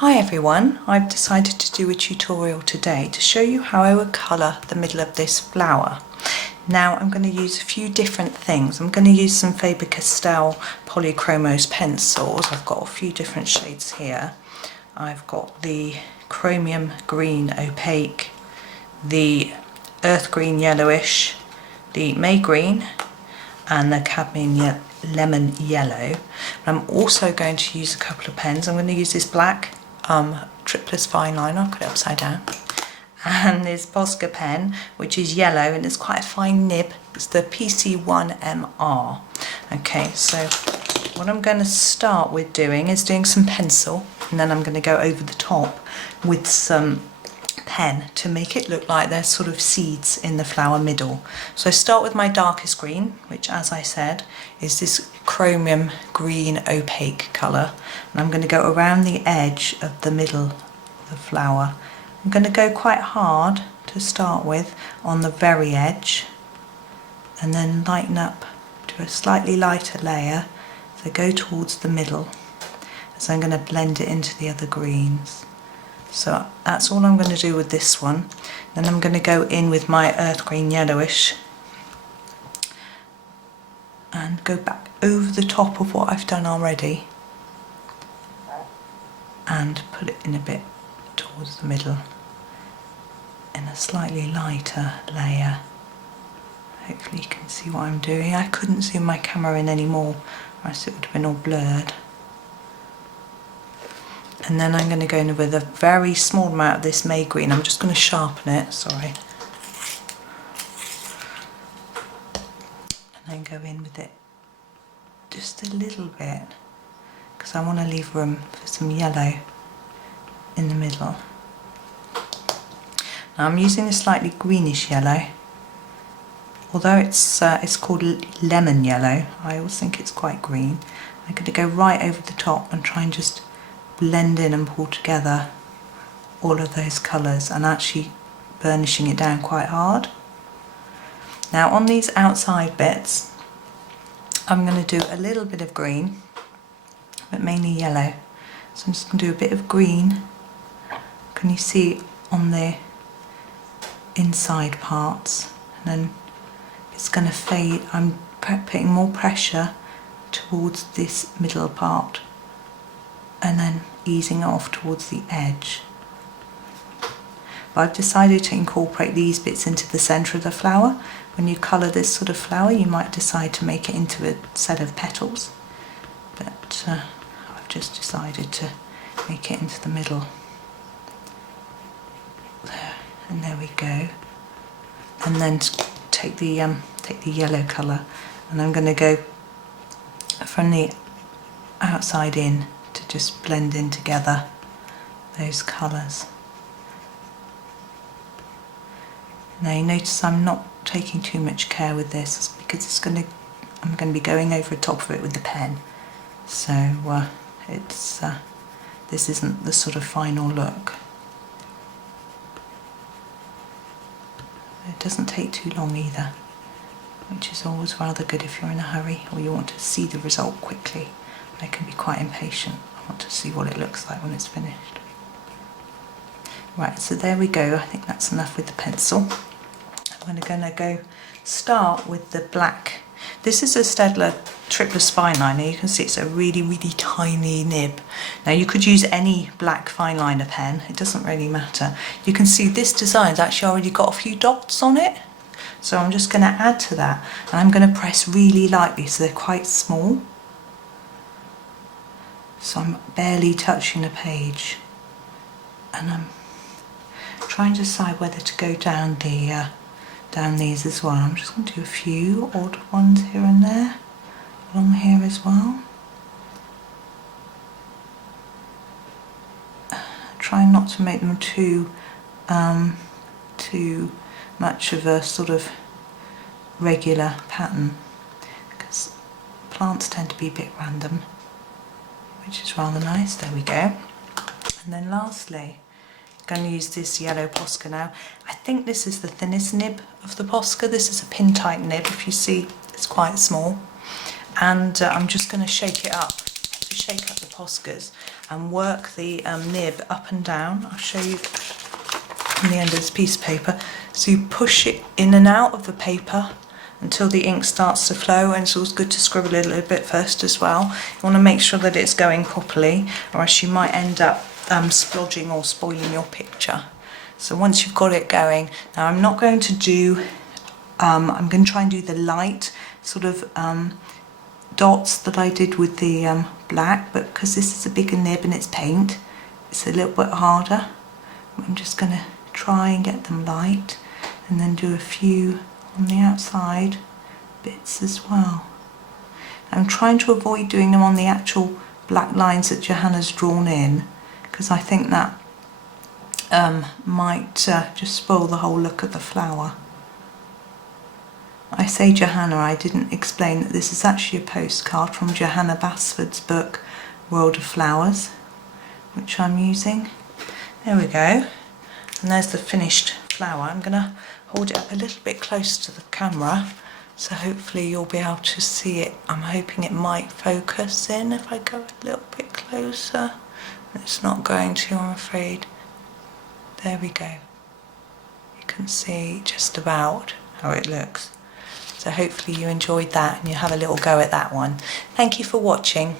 Hi everyone, I've decided to do a tutorial today to show you how I would colour the middle of this flower. Now I'm going to use a few different things. I'm going to use some Faber-castell polychromos pencils. I've got a few different shades here. I've got the chromium green opaque, the earth green yellowish, the May green and the cadmium lemon yellow. I'm also going to use a couple of pens. I'm going to use this black triplus fine liner, I'll put it upside down, and this Posca pen which is yellow and it's quite a fine nib. It's the PC1MR. Okay, so what I'm going to start with doing is doing some pencil, and then I'm going to go over the top with some pen to make it look like there's sort of seeds in the flower middle. So I start with my darkest green, which as I said is this chromium green opaque colour, and I'm going to go around the edge of the middle of the flower. I'm going to go quite hard to start with on the very edge and then lighten up to a slightly lighter layer as I go towards the middle, as I'm going to blend it into the other greens. So that's all I'm going to do with this one. Then I'm going to go in with my earth green yellowish and go back over the top of what I've done already and put it in a bit towards the middle in a slightly lighter layer. Hopefully you can see what I'm doing. I couldn't zoom my camera in anymore, or else it would have been all blurred. And then I'm going to go in with a very small amount of this May green. I'm just going to sharpen it, sorry. And then go in with it just a little bit, because I want to leave room for some yellow in the middle. Now I'm using a slightly greenish yellow. Although it's called lemon yellow, I always think it's quite green. I'm going to go right over the top and try and just blend in and pull together all of those colours, and actually burnishing it down quite hard. Now on these outside bits I'm going to do a little bit of green, but mainly yellow. So I'm just going to do a bit of green. Can you see on the inside parts? And then it's going to fade. I'm putting more pressure towards this middle part and then easing off towards the edge. But I've decided to incorporate these bits into the centre of the flower. When you colour this sort of flower, you might decide to make it into a set of petals, but I've just decided to make it into the middle. There, and there we go. And then take the yellow colour, and I'm going to go from the outside in to just blend in together those colours. Now you notice I'm not taking too much care with this because I'm going to be going over the top of it with the pen. So this isn't the sort of final look. It doesn't take too long either, which is always rather good if you're in a hurry or you want to see the result quickly. I can be quite impatient. I want to see what it looks like when it's finished. Right, so there we go. I think that's enough with the pencil. I'm going to go start with the black. This is a Staedtler triplus fine liner. You can see it's a really, really tiny nib. Now you could use any black fine liner pen. It doesn't really matter. You can see this design's actually already got a few dots on it. So I'm just going to add to that, and I'm going to press really lightly so they're quite small. So I'm barely touching the page, and I'm trying to decide whether to go down these as well. I'm just going to do a few odd ones here and there along here as well. Trying not to make them too much of a sort of regular pattern, because plants tend to be a bit random, which is rather nice. There we go. And then lastly, I'm going to use this yellow Posca now. I think this is the thinnest nib of the Posca. This is a pin type nib. If you see, it's quite small. And I'm just going to shake it up to shake up the Poscas and work the nib up and down. I'll show you on the end of this piece of paper. So you push it in and out of the paper until the ink starts to flow, and it's always good to scribble a little bit first as well. You want to make sure that it's going properly, or else you might end up splodging or spoiling your picture. So once you've got it going, now I'm not going to do, I'm going to try and do the light sort of dots that I did with the black, but because this is a bigger nib and it's paint, it's a little bit harder. I'm just going to try and get them light, and then do a few on the outside bits as well. I'm trying to avoid doing them on the actual black lines that Johanna's drawn in, because I think that might just spoil the whole look of the flower. I say Johanna, I didn't explain that this is actually a postcard from Johanna Basford's book World of Flowers, which I'm using. There we go, and there's the finished flower. I'm going to hold it up a little bit close to the camera, so hopefully you'll be able to see it. I'm hoping it might focus in if I go a little bit closer. It's not going to, I'm afraid. There we go. You can see just about how it looks. So hopefully you enjoyed that and you have a little go at that one. Thank you for watching.